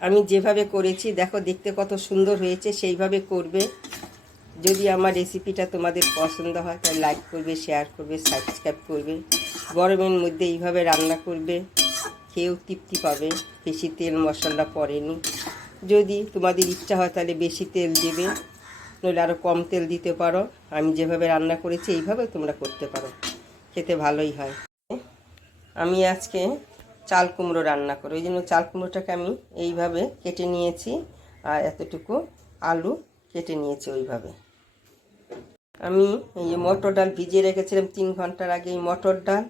আমি যেভাবে করেছি, দেখো দেখতে কত সুন্দর হয়েছে, সেইভাবে করবে। যদি আমার রেসিপিটা তোমাদের পছন্দ হয়, তাহলে লাইক করবে শেয়ার করবে সাবস্ক্রাইব করবে। গরমের মধ্যে এইভাবে রান্না করবে, খেয়েও তৃপ্তি পাবে, বেশি তেল মশলা পড়েনি। যদি তোমাদের ইচ্ছা হয়, তাহলে বেশি তেল দেবে, নইলে আরও কম তেল দিতে পারো। আমি যেভাবে রান্না করেছি, এইভাবে তোমরা করতে পারো। খেতে ভালোই হয়। আমি আজকে চাল কুমড়ো রান্না করি। ওই জন্য চাল কুমড়োটাকে আমি এইভাবে কেটে নিয়েছি আর এতটুকু আলু কেটে নিয়েছি ওইভাবে। আমি এই যে মটর ডাল ভিজিয়ে রেখেছিলাম তিন ঘণ্টার আগে, এই মটর ডাল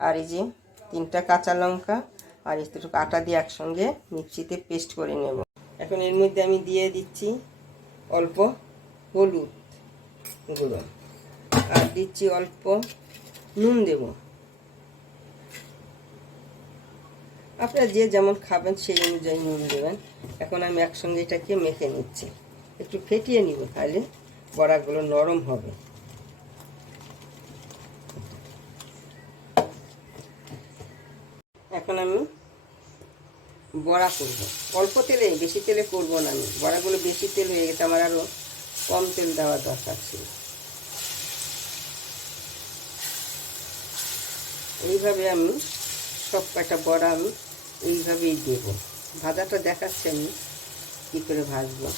আর এই যে তিনটা কাঁচা লঙ্কা আর এতটুকু আটা দিয়ে একসঙ্গে মিক্সিতে পেস্ট করে নেব। এখন এর মধ্যে আমি দিয়ে দিচ্ছি অল্প হলুদ গুঁড়ো। আর দিচ্ছি অল্প নুন দেব। আপনারা যে যেমন খাবেন সেই অনুযায়ী নুন দেবেন। এখন আমি একসঙ্গে এটাকে মেখে নিচ্ছি। একটু ফেটিয়ে নিব তাহলে বড়াগুলো নরম হবে। এখন আমি বড়া করব। অল্প তেলে, বেশি তেলে করব না আমি। বড়াগুলো বেশি তেল হয়ে গেছে, আমার আরও কম তেল দেওয়ার দরকার ছিল। এইভাবে আমি সব কটা বড়া আমি এইভাবেই দেব। ভাজাটা দেখাচ্ছি আমি কী করে ভাজবো।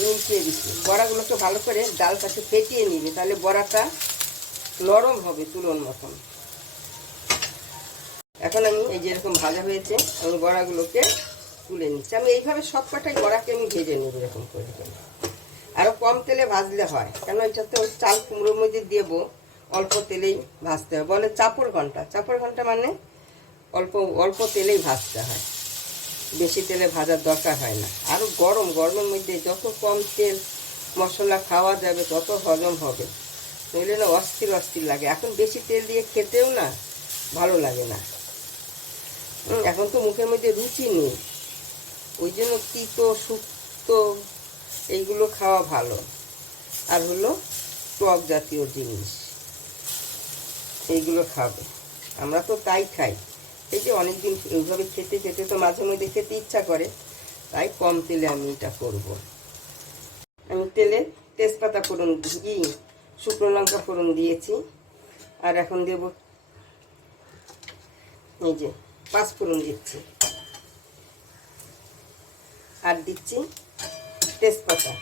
মিশিয়ে দিচ্ছি। বড়াগুলোকে ভালো করে ডালটাকে ফেটিয়ে নিবে, তাহলে বড়াটা নরম হবে তুলোর মতন। এখন আমি এই যেরকম ভাজা হয়েছে, আমি বড়াগুলোকে তুলে নিচ্ছি। আমি এইভাবে সব কটাই বড়াকে আমি ভেজে নেব এরকম করে আরও কম তেলে ভাজলে হয়, কেন এটা তো চাল কুমড়োর মধ্যে দেবো। অল্প তেলেই ভাজতে হয়। বলে চাপড় ঘণ্টা। চাপড় ঘণ্টা মানে অল্প অল্প তেলেই ভাজতে হয়। বেশি তেলে ভাজার দরকার হয় না। আরও গরম গরমের মধ্যে যত কম তেল মশলা খাওয়া যাবে তত হজম হবে। নইলে না অস্থির অস্থির লাগে। এখন বেশি তেল দিয়ে খেতেও না ভালো লাগে না। এখন তো মুখের মধ্যে রুচি নেই। ওই জন্য তিতো শুক্তো এইগুলো খাওয়া ভালো। আর হলো টক জাতীয় জিনিস। এইগুলো খাবে। আমরা তো তাই খাই। এই যে অনেকদিন এইভাবে খেতে খেতে তো মাঝে মধ্যে খেতে ইচ্ছা করে, তাই কম তেলে আমি এটা করব। আমি তেলে তেজপাতা ফোড়ন ই শুকনো লঙ্কা ফোড়ন দিয়েছি, আর এখন দেব এই যে পাঁচ ফোড়ন দিচ্ছি। আর দিচ্ছি তেজপাতা।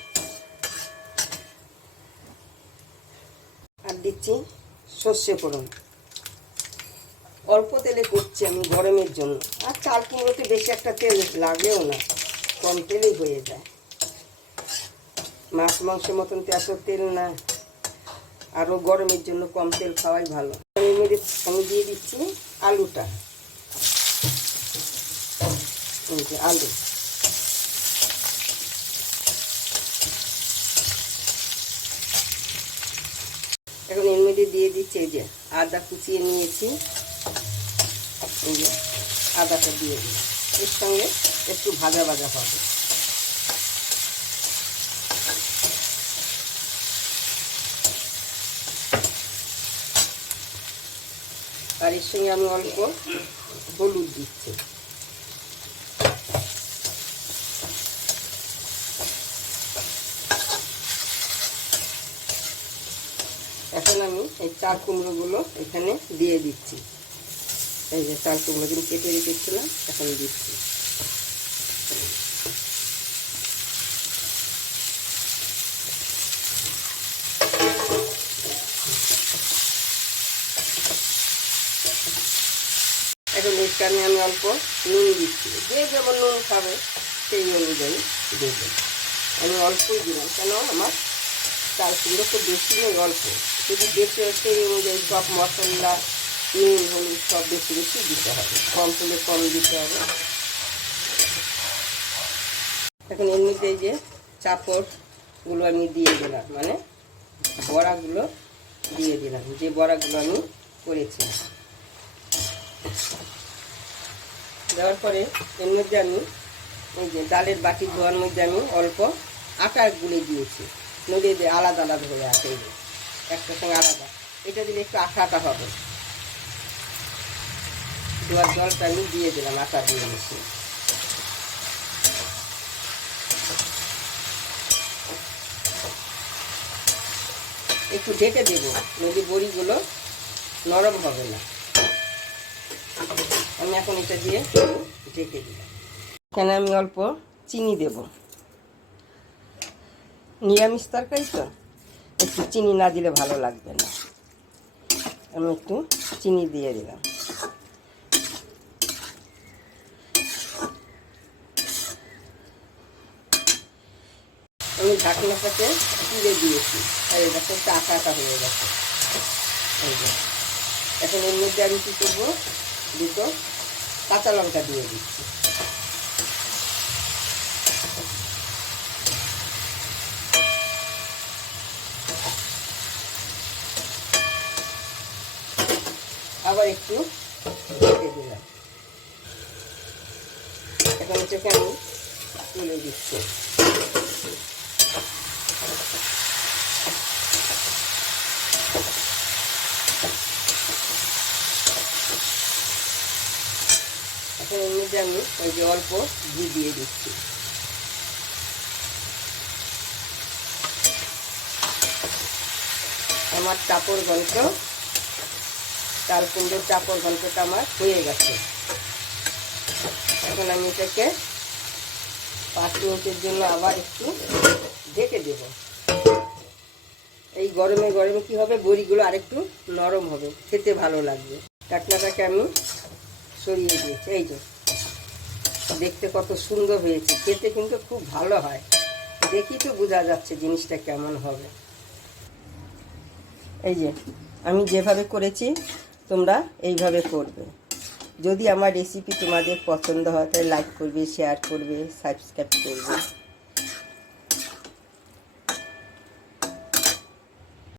আর দিচ্ছি সর্ষে ফোড়ন। অল্প তেলে করছি আমি গরমের জন্য। আর চাল কুমড়োতে বেশি একটা তেল লাগেও না, কম তেলেই হয়ে যায়। মাছ মাংসের মতন তো এত তেল না, আরও গরমের জন্য কম তেল খাওয়াই ভালো। এর মধ্যে আমি দিয়ে দিচ্ছি আলুটা। আলু এখন এর মধ্যে দিয়ে দিচ্ছি, এই যে আদা কুচিয়ে নিয়েছি। এই যে আদাটা দিয়ে দিই এর সঙ্গে একটু ভাজা ভাজা হবে। আর এর সঙ্গে আমি অল্প হলুদ দিচ্ছি এখন আমি এই চাল কুমড়োগুলো এখানে দিয়ে দিচ্ছি। এই যে চাল কুমড়ো দিন কেটে রেখেছিলাম, এখন দিচ্ছি। এখন এখানে আমি অল্প নুন দিচ্ছি। যে যেমন নুন খাবে, সেই অনুযায়ী দেবেন আমি অল্পই দিলাম, কেন আমার চাল কুমড়ো খুব বেশি নেই অল্প। যদি বেশি হচ্ছে অনুযায়ী সব মশলা, নুন, হলুদ সব বেশি বেশি দিতে হবে। কম হলে কম দিতে হবে। এখন এই যে চাপড়গুলো আমি দিয়ে দিলাম মানে বড়াগুলো দিয়ে দিলাম, যে বড়াগুলো আমি করেছি। দেওয়ার পরে এর মধ্যে আমি এই যে ডালের বাটি ধোয়ার মধ্যে আমি অল্প আটা গুলে দিয়েছি। নদী দিয়ে আলাদা আলাদা হয়ে আছে একটার সঙ্গে আলাদা। এটা দিলে একটু আঠা আঠা হবে। ধোয়ার জলটা আমি দিয়ে দিলাম, আটা দিয়ে মিশিয়ে একটু ঢেকে দেবো নদী বড়িগুলো নরম হবে না। আমি এখন এটা দিয়ে একটু ঢেকে দিলাম। এখানে আমি অল্প চিনি দেব। নিরামিষ তরকারি তো? একটু চিনি না দিলে ভালো লাগবে না। আমি একটু চিনি দিয়ে দিলাম। আমি ঢাকনাটাকে তুলে দিয়েছি। আর এটা একটু আটা হয়ে গেছে। এই। এখন এর মধ্যে আমি কী করব? দুটো কাঁচা লঙ্কা দিয়ে দিচ্ছি। আবার একটু ঢেকে দিলাম। এখন এটাকে আমি তুলে দিচ্ছি। এখন আমি ওই যে অল্প ঘি দিয়ে দিচ্ছি। আমার চাপড় গল্প চাল কুমড়োর চাপড় গল্পটা আমার হয়ে গেছে। এখন আমি এটাকে পাঁচ মিনিটের জন্য আবার একটু ঢেকে দেব। এই গরমে গরমে কি হবে? বড়িগুলো আরেকটু নরম হবে, খেতে ভালো লাগবে। টাকনাটাকে আমি সরিয়ে দিয়েছি। এই যে, দেখতে কত সুন্দর হয়েছে। খেতে কিন্তু খুব ভালো হয়। দেখি তো বোঝা যাচ্ছে জিনিসটা কেমন হবে। এই যে, আমি যেভাবে করেছি তোমরা এইভাবে করবে। যদি আমার রেসিপি তোমাদের পছন্দ হয়, তাহলে লাইক করবে শেয়ার করবে সাবস্ক্রাইব করবে।